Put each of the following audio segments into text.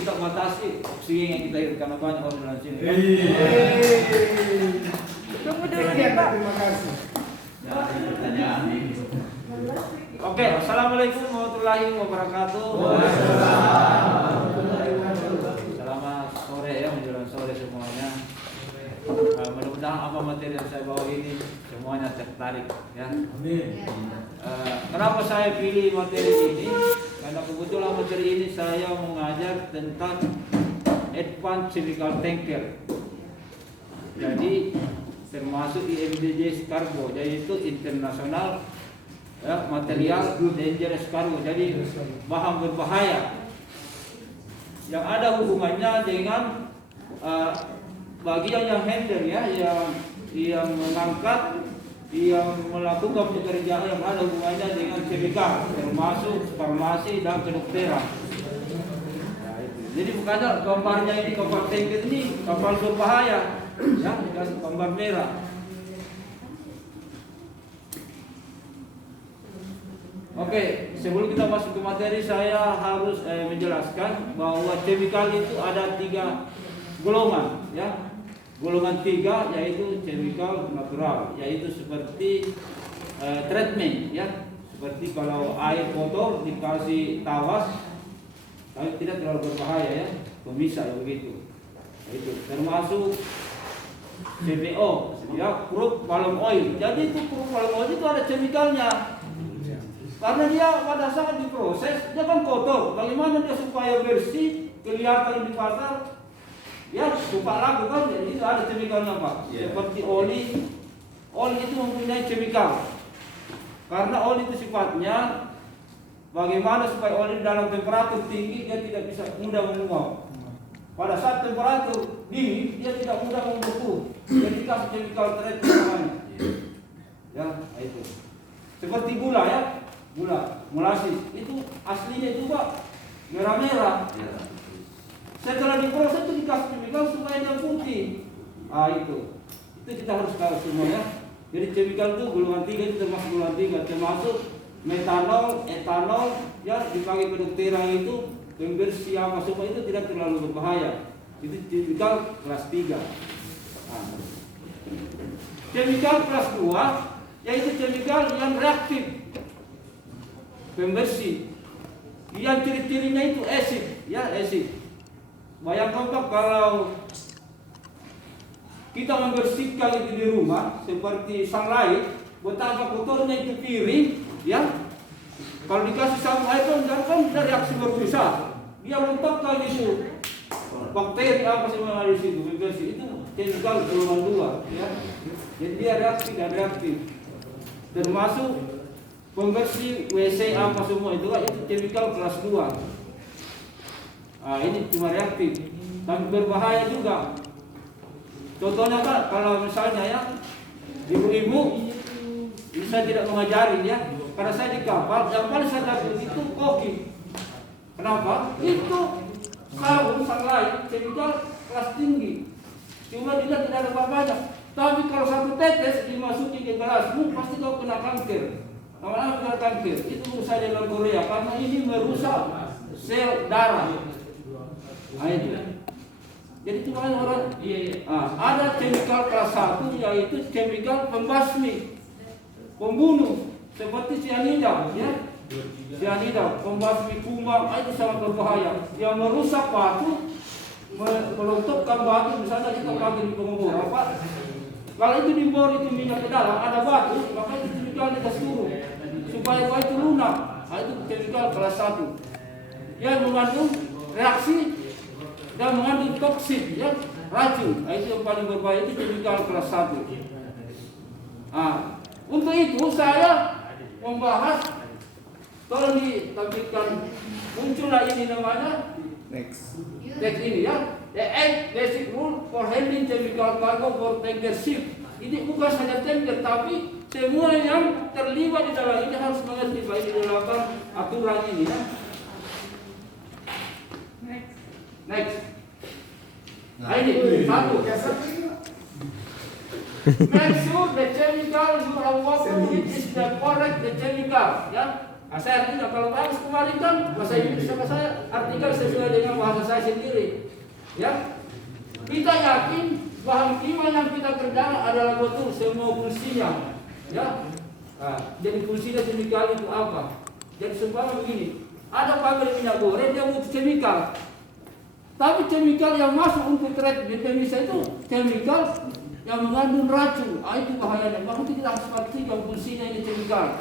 kita batasi oksigen yang kita hirup karena banyak orang di sini. Tunggu dulu nih Pak. Terima kasih. Pertanyaan. Oke, assalamualaikum warahmatullahi wabarakatuh. Selamat sore ya, menjelang sore semuanya. Mudah-mudahan apa materi yang saya bawa ini semuanya tertarik ya. Amin. Kenapa saya pilih materi ini? Karena kebetulan materi ini saya mengajar tentang advanced chemical tanker. Jadi termasuk di MDJ Cargo, yaitu internasional ya, material dangerous cargo, jadi bahan berbahaya yang ada hubungannya dengan bagian yang handle ya, yang mengangkat, yang melakukan pekerjaan yang ada hubungannya dengan chemical, termasuk farmasi dan kedokteran. Nah, itu. Jadi bukannya gambarnya ini kapal tanker ini kapal berbahaya, ya, dikasih gambar merah. Oke, sebelum kita masuk ke materi, saya harus menjelaskan bahwa chemical itu ada 3 golongan, ya. Golongan 3 yaitu chemical natural, yaitu seperti treatment, ya. Seperti kalau air kotor dikasih tawas, tapi tidak terlalu berbahaya ya, pemisah ya begitu. Itu termasuk CPO, ya, crude palm oil. Jadi itu crude palm oil itu ada chemicalnya. Karena dia pada saat diproses, dia kan kotor. Bagaimana dia supaya bersih, kelihatan di pasar? Ya, lupa lagu kan, jadi itu ada chemicalnya Pak. Seperti oli itu mempunyai chemical. Karena oli itu sifatnya bagaimana supaya oli dalam temperatur tinggi dia tidak bisa mudah menguap. Pada saat temperatur dingin dia tidak mudah membeku. Jadi kasih chemical treatment namanya. Ya, itu. Seperti gula ya. Gula, molasis itu aslinya itu Pak merah-merah. Setelah diproses itu dikasih chemical supaya dia putih. Itu kita harus tahu semuanya. Jadi chemical itu golongan 3 itu termasuk golongan 3, termasuk metanol, etanol, ya dipakai kedokteran itu pembersih apa semua itu tidak terlalu berbahaya. Itu chemical kelas 3. Chemical kelas 2 yaitu chemical yang reaktif, pembersih. Yang ciri-cirinya itu acid, ya acid. Bayangkan Pak kalau kita membersihkan itu di rumah seperti sunlight, betapa kotornya itu piring, ya. Kalau dikasih sabun air kan dia reaksi berpisah. Dia rontokkan itu bakteri apa sih yang ada di situ, membersih itu chemical golongan 2, ya. Jadi dia reaktif dan reaktif. Termasuk pembersih WC apa semua itu chemical kelas 2. Ini cuma reaktif, tapi berbahaya juga. Contohnya Pak, kalau misalnya ya ibu-ibu, saya tidak mengajari ya, karena saya di kapal, yang paling saya dapat itu koki. Kenapa? Itu sabun sunlight chemical kelas tinggi, cuma dia tidak ada apa-apanya. Tapi kalau 1 tetes dimasuki ke gelasmu, pasti kau kena kanker. Lama-lama kena kanker. Itu saya dengan Korea, karena ini merusak sel darah. Itu. Jadi itu orang ada chemical kelas 1 yaitu chemical pembasmi, pembunuh seperti cyanida, ya. Cyanida, pembasmi kumbang, itu sangat berbahaya. Yang merusak batu, melunturkan batu, misalnya kita pakai di pengubur apa? Kalau itu dibor itu minyak ke dalam, ada batu, maka itu chemical kita suruh supaya batu itu lunak. Itu chemical kelas 1 yang mengandung reaksi dan mengandung toksik, ya, racun. Itu yang paling berbahaya, itu chemical kelas 1. Untuk itu saya membahas, tolong ditampilkan, muncullah ini namanya Next. teks ini ya, the 8 basic rule for handling chemical cargo for tanker ship. Ini bukan saja tanker, tapi semua yang terlibat di dalam ini harus mengerti bahwa ini dalam aturan ini ya. Next. Ini satu. Make sure the chemical you are working with is the correct chemical. Ya, Saya artinya kalau bagus kemarin kan bahasa Inggris sama saya artikel sesuai dengan bahasa saya sendiri. Ya, kita yakin bahwa iman yang kita kerjakan adalah betul semua fungsinya. Ya, jadi fungsinya chemical itu apa? Jadi seumpama begini, ada pabrik minyak goreng dia butuh chemical. Tapi chemical yang masuk untuk trade di Indonesia itu chemical yang mengandung racun. Itu bahayanya. Maka kita harus pastikan fungsinya ini chemical.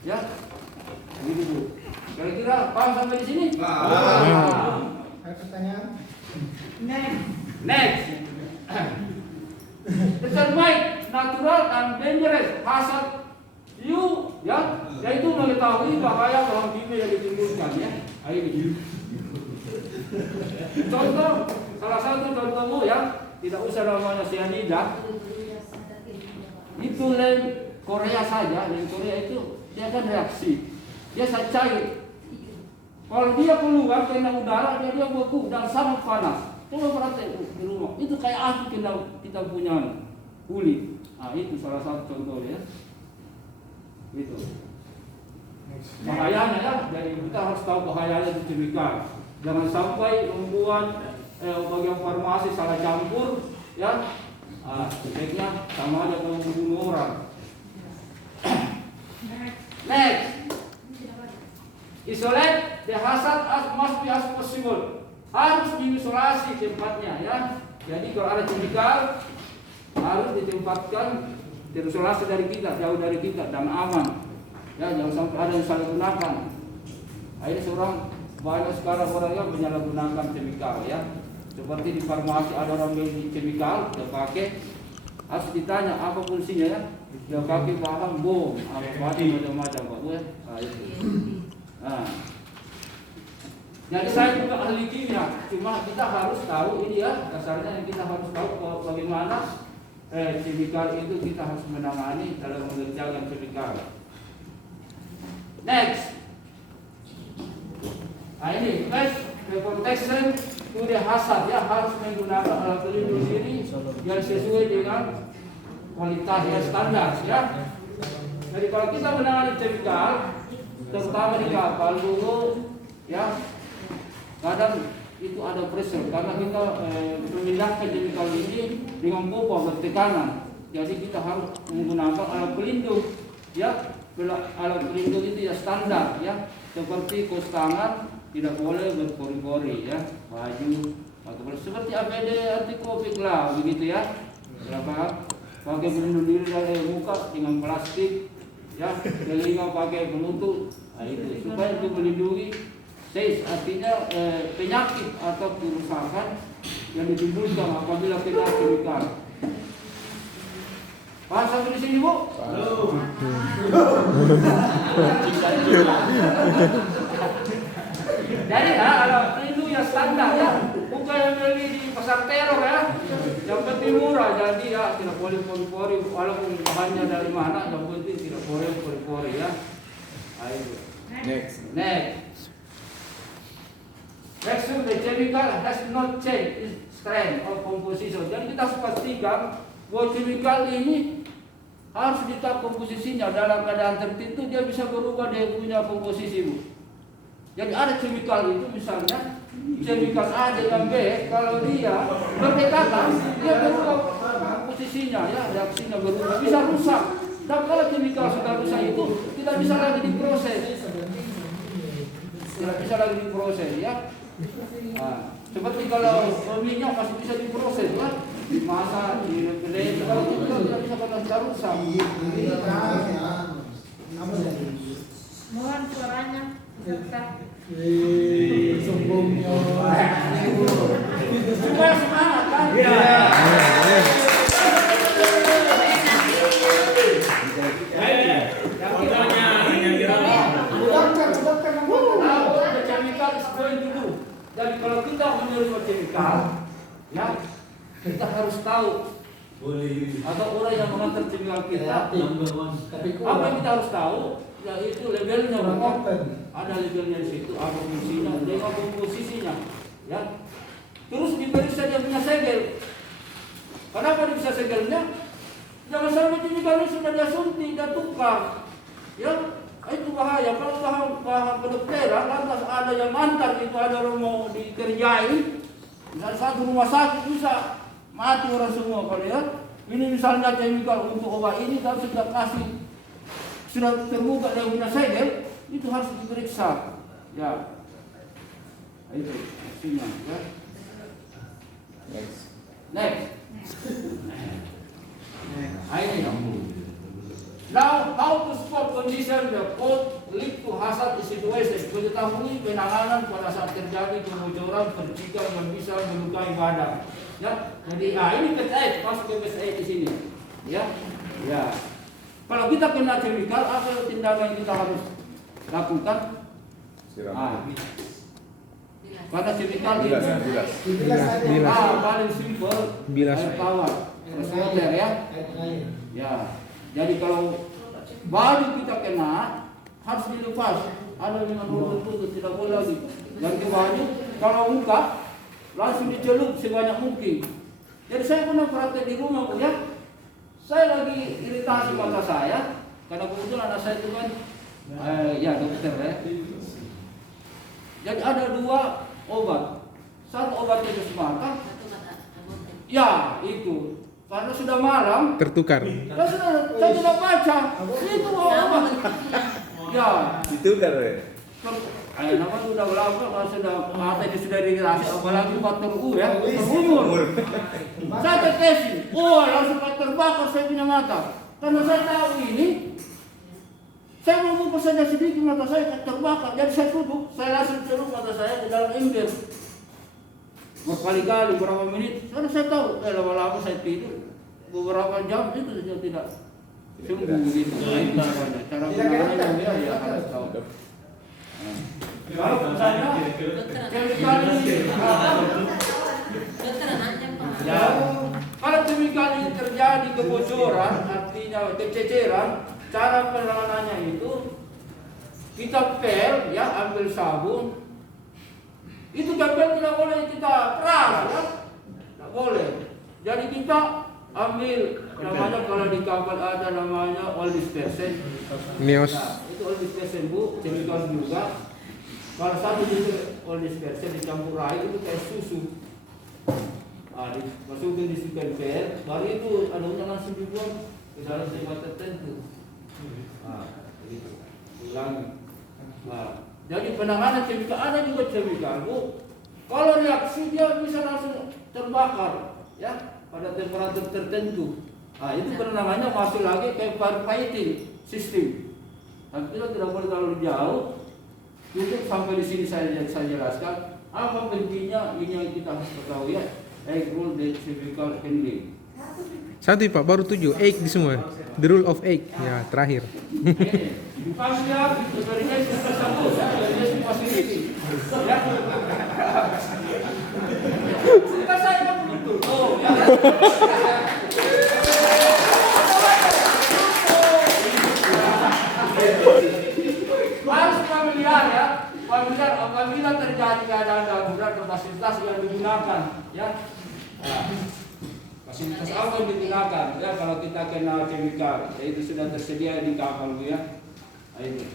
Ya, begitu. Kira-kira paham sampai di sini? Ada pertanyaan? Next. Terbaik, natural dan dangerous. Hazard you, ya, yaitu mengetahui bahaya bahan kimia yang ditimbulkan, ya. Ini. Contoh, salah satu contohmu ya, tidak usah namanya cyanida. Itu lem Korea saja, lem Korea itu dia kan reaksi, dia cair. Kalau dia keluar kena udara, dia beku dan sangat panas. Coba perhatikan di rumah, itu kayak api kena kita punya kulit. Nah, itu salah satu contohnya. Itu bahayanya ya, jadi kita harus tahu bahayanya itu chemical. Jangan sampai membuat bagian farmasi salah campur, ya. Efeknya sama aja kalau membunuh orang. Next, isolate the hazard as must be as possible. Harus diisolasi tempatnya, ya. Jadi kalau ada chemical harus ditempatkan terisolasi dari kita, jauh dari kita dan aman. Ya, jangan sampai ada yang salah gunakan. Ini seorang banyak sekarang orang yang menyalahgunakan chemical, ya. Seperti di farmasi ada orang beli chemical, dia pakai, harus ditanya apa fungsinya, ya. Dia pakai bahan bom, macam-macam, Pak Bu, ya. Nah, jadi saya juga ahli kimia, cuma kita harus tahu ini ya, dasarnya yang kita harus tahu bagaimana chemical itu kita harus menangani dalam mengerjakan chemical. Next. Nah ini, next, the protection to the hazard, ya, harus menggunakan alat pelindung diri yang sesuai dengan kualitas yang standar, ya. Jadi kalau kita menangani chemical, terutama di kapal dulu, ya, kadang itu ada pressure karena kita memindahkan chemical ini dengan pompa bertekanan. Jadi kita harus menggunakan alat pelindung, ya. Alat pelindung itu ya standar, ya, seperti kaos tangan tidak boleh berpori-pori, ya, baju atau seperti APD anti covid lah, begitu ya. Berapa pakai pelindung diri dari muka dengan plastik, ya, telinga pakai penutup, nah, itu supaya itu melindungi. Artinya penyakit atau kerusakan yang ditimbulkan apabila kena chemical. Paham sampai di sini, Bu? Jadi kalau itu ya standar, ya, bukan yang beli di pasar teror, ya. Yang penting murah, jadi ya tidak boleh pori-pori walaupun bahannya dari mana, yang penting tidak boleh pori-pori, ya. Ayo. Next. Next, the chemical has not changed its strength or composition. Jadi kita harus pastikan bahwa chemical ini harus ditahu komposisinya dalam keadaan tertentu dia bisa berubah dia punya komposisi, Bu. Jadi ada chemical itu misalnya chemical A dengan B, kalau dia berdekatan dia berubah komposisinya, ya, reaksinya berubah, bisa rusak. Dan kalau chemical sudah rusak itu tidak bisa lagi diproses. Tidak bisa lagi diproses, ya. Nah, seperti kalau minyak masih bisa diproses, ya, dimasak, direndam, kalau itu tidak bisa karena sudah rusak. Mohon suaranya. Sombongnya. Supaya semangat kan? Dan kalau kita menerima chemical, ya, kita harus tahu atau orang yang mengantar chemical kita, apa yang kita harus tahu, yaitu labelnya, ada labelnya di situ, apa fungsinya, dengan komposisinya, ya. Terus diperiksa dia punya segel. Kenapa dia bisa segelnya? Jangan sampai chemical ini sudah dia suntik, dia tukar, ya. Itu bahaya. Kalau bahan kedokteran, lantas ada yang antar itu ada orang mau dikerjain. Misalnya satu rumah sakit bisa mati orang semua kalau ya. Ini misalnya chemical untuk obat ini kalau sudah terbuka leukemia segel, itu harus diperiksa. Ya, itu maksudnya. Ya. Next. Now, how to spot condition the code lead to hazard situation? Mengetahui penanganan pada saat terjadi kebocoran percikan yang bisa melukai badan. Ya, jadi ini PSA, masuk ke PSA di sini. Ya, ya. Kalau kita kena chemical, apa tindakan yang kita harus lakukan? Karena chemical Bilas. paling simple, Bilas. air tawar, water ya. Ya. Jadi kalau baju kita kena harus dilepas. Ada dengan tutup tidak boleh lagi. Ganti baju. Kalau muka langsung dicelup sebanyak mungkin. Jadi saya pernah praktek di rumah ya. Saya lagi iritasi mata saya karena kebetulan anak saya itu kan ya dokter ya. Jadi ada 2 obat. Satu obat tetes mata. Ya itu. Karena sudah malam, Tertukar. saya tidak baca. Itu apa? Ya. Itu kan. Nama sudah berapa? Kalau sudah mata ini sudah diirasi, apalagi faktor U ya, umur. Saya tetesin, langsung terbakar saya punya mata. Karena saya tahu ini, saya mau buka saja sedikit mata saya terbakar. Jadi saya duduk, saya langsung celup mata saya ke dalam ember. Berkali-kali berapa menit, karena saya tahu lama-lama saya tidur beberapa jam itu saja tidak sembuh begitu. Nah, itu cara penanganannya ya harus tahu. Kalau misalnya chemical ini ya, kalau chemical ini terjadi kebocoran, artinya kececeran, cara penanganannya itu kita pel ya, ambil sabun. Itu gambel tidak boleh kita keras ya, tidak boleh. Jadi kita ambil namanya kalau di kapal ada namanya oil dispersen. Neos. Nah, itu oil dispersen bu, chemical juga. Kalau 1 liter oil dispersen dicampur air itu kayak susu. Dimasukin di sepen, baru itu adanya langsung dibuang ke dalam tempat tertentu. Begitu. Ulangi. Jadi penanganan chemical ada juga chemical bu. Kalau reaksi dia bisa langsung terbakar, ya pada temperatur tertentu. Itu penanganannya masuk lagi ke firefighting system. Tapi kita tidak boleh terlalu jauh. Untuk sampai di sini saya jelaskan apa pentingnya ini yang kita harus ketahui ya. Rule the chemical handling. 1 Pak, baru 7. 8 di semua. The rule of 8. Ya, terakhir. Bukan siap, verifikasi tersebut, verifikasi facility. Ya. Kita saya kan begitu. Ya. Harus familiar ya. Familiar apabila terjadi keadaan darurat dan fasilitas yang digunakan, ya. Fasilitas apa yang digunakan? Ya, kalau kita kena chemical, itu sudah tersedia di kapal ya. Itu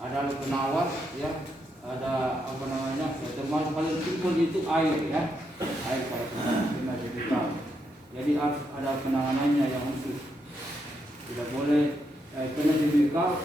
ada penawar ya, ada apa namanya, termasuk paling simpel itu air ya, air kalau kena chemical. Jadi harus ada penanganannya yang khusus, tidak boleh kena chemical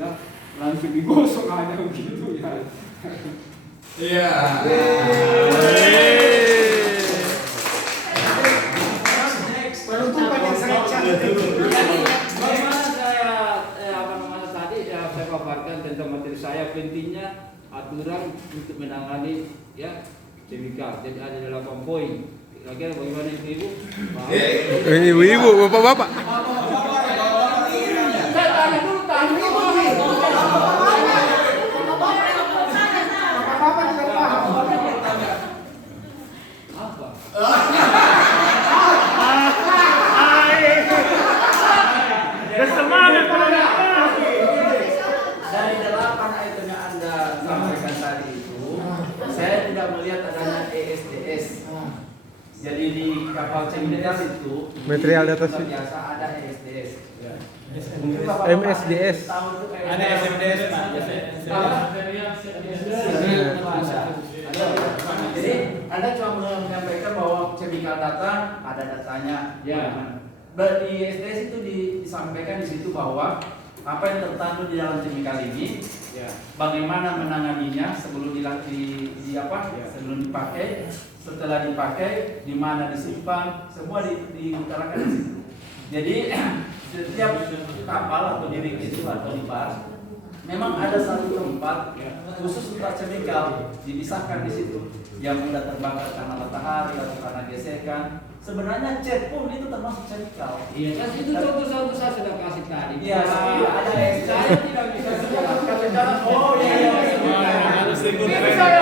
ya langsung digosok aja begitu ya. Iya. Penutupan yang sangat cantik. Saya paparkan tentang materi saya, pentingnya aturan untuk menangani ya chemical. Jadi ada 8 poin. Kira-kira bagaimana ibu? Ibu-ibu, bapak-bapak. Saya tanya dulu, Bapak juga paham. apa? Semangat Dari 8 item yang Anda sampaikan tadi itu, saya tidak melihat adanya ESDS. Jadi di kapal chemical itu Material data biasa ada ESDS. Mungkin Bapak-bapak MSDS. tahu tuh kayak Ada SMDS, Pak. Jadi Anda cuma menyampaikan bahwa chemical data ada datanya. Ya. Di SDS itu disampaikan di situ bahwa apa yang tertandu di dalam chemical ini, Ya. bagaimana menanganinya sebelum Ya. sebelum dipakai, setelah dipakai, di mana disimpan, semua diutarakan di situ. Jadi setiap kapal atau di rig itu atau di bar memang ada satu tempat khusus untuk chemical dipisahkan di situ. Yang mudah terbakar karena matahari atau karena gesekan. Sebenarnya cat pun itu termasuk chemical. Iya, kan itu contoh-contoh saya sudah kasih tadi. Iya, ada saya tidak bisa menjelaskan secara Oh iya. Harus ikut Ini tren. saya